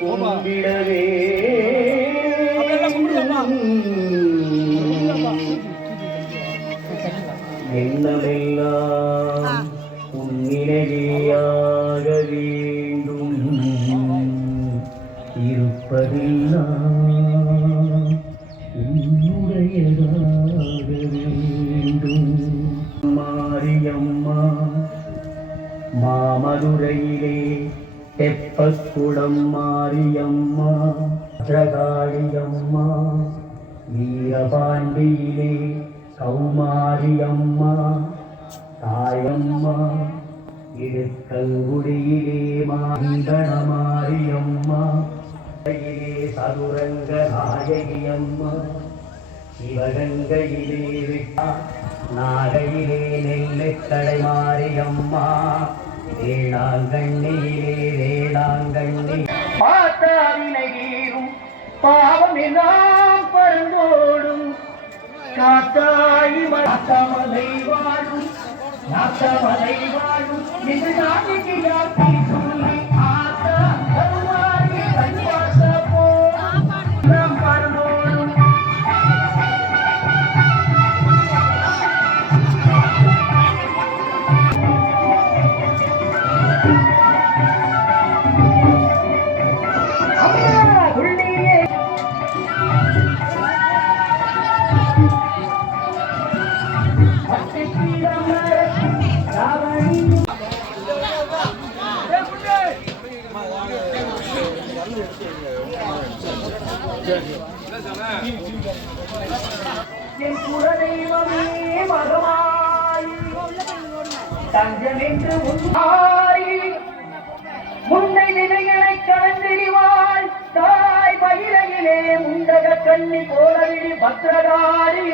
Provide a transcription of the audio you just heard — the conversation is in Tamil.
கும்பிடவே. எண்ணமெல்லாம் உன்னினையாக வேண்டும்? இருப்பதெல்லாம் மதுரையிலே தெப்பக்குளம் மாரியம்மா பத்ரகாளியம்மா வீரபாண்டியிலே கௌமாரியம்மா தாயம்மா இடுக்கங்குடியிலே மாந்தன மாரியம்மா கையிலே சதுரங்க நாயகியம்மா சிவகங்கையிலே விட்டா நாகையிலே நெல்லுக்கடை மாரியம்மா வேளாங்கண்ணியிலே வேளாங்கண்ணி. பாத்தாவினையும் பாவம் எல்லாம் பறந்தோடும். காத்தாயி நாத்தமலை வாழும் நாத்தமலை வாழும் என் குலதெய்வமே மகமாய் தஞ்சமென்று உன்னாய் முன்னை நிலைகளை கலந்திடிவாள் தாய் பயிரையிலே முண்டக கண்ணி போலவிழி பத்திரகாரி